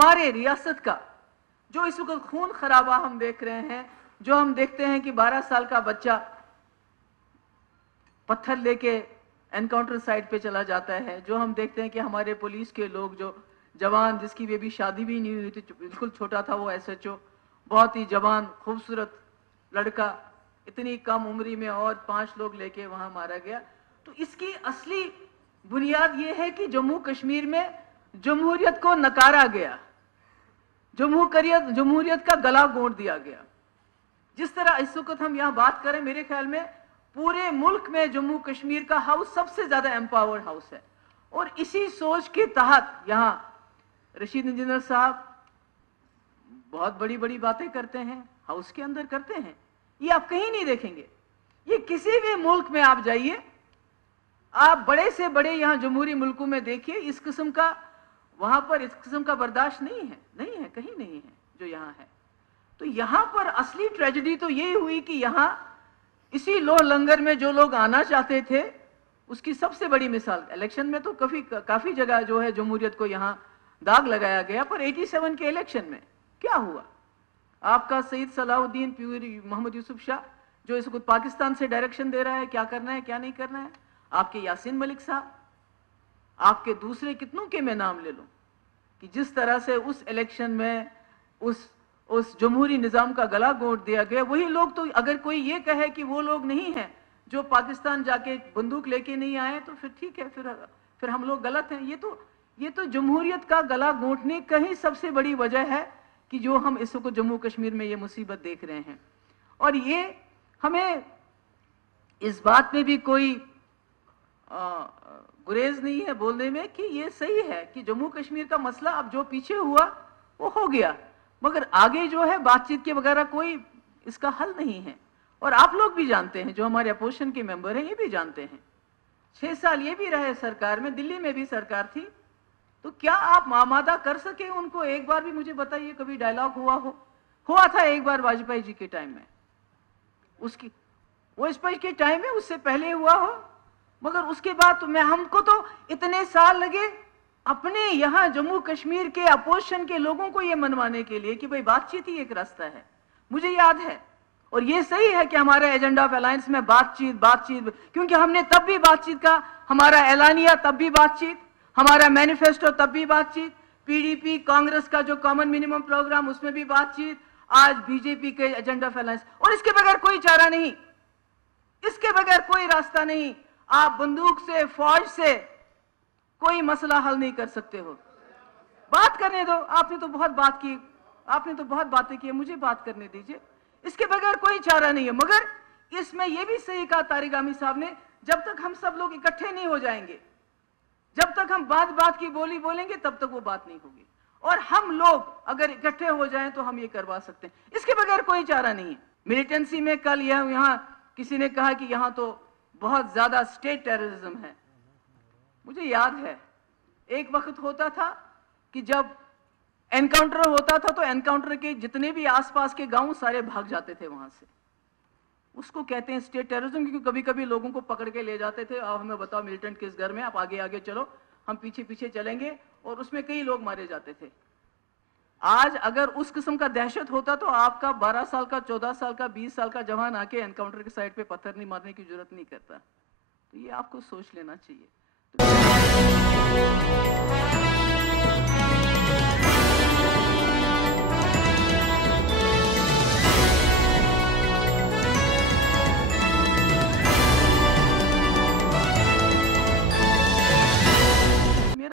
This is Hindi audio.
हमारे रियासत का जो इस वक्त खून खराबा हम देख रहे हैं, जो हम देखते हैं कि 12 साल का बच्चा पत्थर लेके एनकाउंटर साइट पे चला जाता है, जो हम देखते हैं कि हमारे पुलिस के लोग, जो जवान जिसकी वे भी शादी भी नहीं हुई थी, बिल्कुल छोटा था वो एसएचओ, बहुत ही जवान खूबसूरत लड़का, इतनी कम उम्री में और 5 लोग लेके वहां मारा गया। तो इसकी असली बुनियाद ये है कि जम्मू कश्मीर में जमहूरियत को नकारा गया, जमहूरियत का गला घोंट दिया गया। जिस तरह इस वक्त हम यहां बात करें, मेरे ख्याल में पूरे मुल्क में जम्मू कश्मीर का हाउस सबसे ज्यादा एम्पावर्ड हाउस है। और इसी सोच के तहत यहां रशीद इंजीनियर साहब बहुत बड़ी बड़ी बातें करते हैं, हाउस के अंदर करते हैं, ये आप कहीं नहीं देखेंगे। ये किसी भी मुल्क में आप जाइए, आप बड़े से बड़े यहां जमहूरी मुल्कों में देखिए, इस किस्म का वहां पर इस किस्म का बर्दाश्त नहीं है, कहीं नहीं है जो यहां है। तो यहां पर असली ट्रेजेडी तो यही हुई कि यहां इसी लोह लंगर में जो लोग आना चाहते थे, उसकी सबसे बड़ी मिसाल इलेक्शन में तो काफी जगह जो है जमहूरियत को यहां दाग लगाया गया, पर 87 के इलेक्शन में क्या हुआ? आपका सईद सलाहुद्दीन प्यूरी मोहम्मद यूसुफ शाह जो इस वक्त पाकिस्तान से डायरेक्शन दे रहा है, क्या करना है क्या नहीं करना है, आपके यासीन मलिक साहब, आपके दूसरे कितनों के मैं नाम ले लूं कि जिस तरह से उस इलेक्शन में उस जमहूरी निजाम का गला घोंट दिया गया। वही लोग, तो अगर कोई ये कहे कि वो लोग नहीं हैं जो पाकिस्तान जाके बंदूक लेके नहीं आए, तो फिर ठीक है, फिर हम लोग गलत हैं। ये तो जमहूरियत का गला घोंटने का ही सबसे बड़ी वजह है कि जो हम इस वक्त जम्मू कश्मीर में ये मुसीबत देख रहे हैं। और ये हमें इस बात में भी कोई गुरेज नहीं है बोलने में कि ये सही है कि जम्मू कश्मीर का मसला अब जो पीछे हुआ वो हो गया, मगर आगे जो है बातचीत के वगैरह कोई इसका हल नहीं है। और आप लोग भी जानते हैं, जो हमारे अपोजिशन के मेंबर हैं ये भी जानते हैं, 6 साल ये भी रहे सरकार में, दिल्ली में भी सरकार थी, तो क्या आप आमादा कर सके उनको? एक बार भी मुझे बताइए कभी डायलॉग हुआ था एक बार वाजपेयी जी के टाइम में, उसकी वाजपेयी के टाइम में, उससे पहले हुआ हो, मगर उसके बाद तो हमको तो इतने साल लगे अपने यहां जम्मू कश्मीर के अपोजिशन के लोगों को यह मनवाने के लिए कि भाई बातचीत ही एक रास्ता है। मुझे याद है, और यह सही है कि हमारे एजेंडा ऑफ अलायंस में बातचीत, क्योंकि हमने तब भी बातचीत का, हमारा ऐलानिया तब भी बातचीत, हमारा मैनिफेस्टो तब भी बातचीत, पीडीपी कांग्रेस का जो कॉमन मिनिमम प्रोग्राम उसमें भी बातचीत, आज बीजेपी के एजेंडा ऑफ अलायंस। और इसके बगैर कोई चारा नहीं, इसके बगैर कोई रास्ता नहीं। आप बंदूक से, फौज से कोई मसला हल नहीं कर सकते हो। बात करने दो, आपने तो बहुत बातें की, मुझे बात करने दीजिए। इसके बगैर कोई चारा नहीं है। मगर इसमें यह भी सही कहा तारिक आमिर साहब ने, जब तक हम सब लोग इकट्ठे नहीं हो जाएंगे, जब तक हम बात की बोली बोलेंगे, तब तक वो बात नहीं होगी। और हम लोग अगर इकट्ठे हो जाएं तो हम ये करवा सकते हैं, इसके बगैर कोई चारा नहीं है। मिलिटेंसी में कल यहां किसी ने कहा कि यहां तो बहुत ज्यादा स्टेट टेररिज्म है। मुझे याद है एक वक्त होता था कि जब एनकाउंटर होता था तो एनकाउंटर के जितने भी आसपास के गांव सारे भाग जाते थे वहां से। उसको कहते हैं स्टेट टेररिज्म, क्योंकि कभी कभी लोगों को पकड़ के ले जाते थे, आप हमें बताओ मिलिटेंट किस घर में, आप आगे आगे चलो, हम पीछे पीछे चलेंगे, और उसमें कई लोग मारे जाते थे। आज अगर उस किस्म का दहशत होता तो आपका 12 साल का, 14 साल का, 20 साल का जवान आके एनकाउंटर की साइड पे पत्थर नहीं मारने की जरूरत नहीं करता। तो ये आपको सोच लेना चाहिए।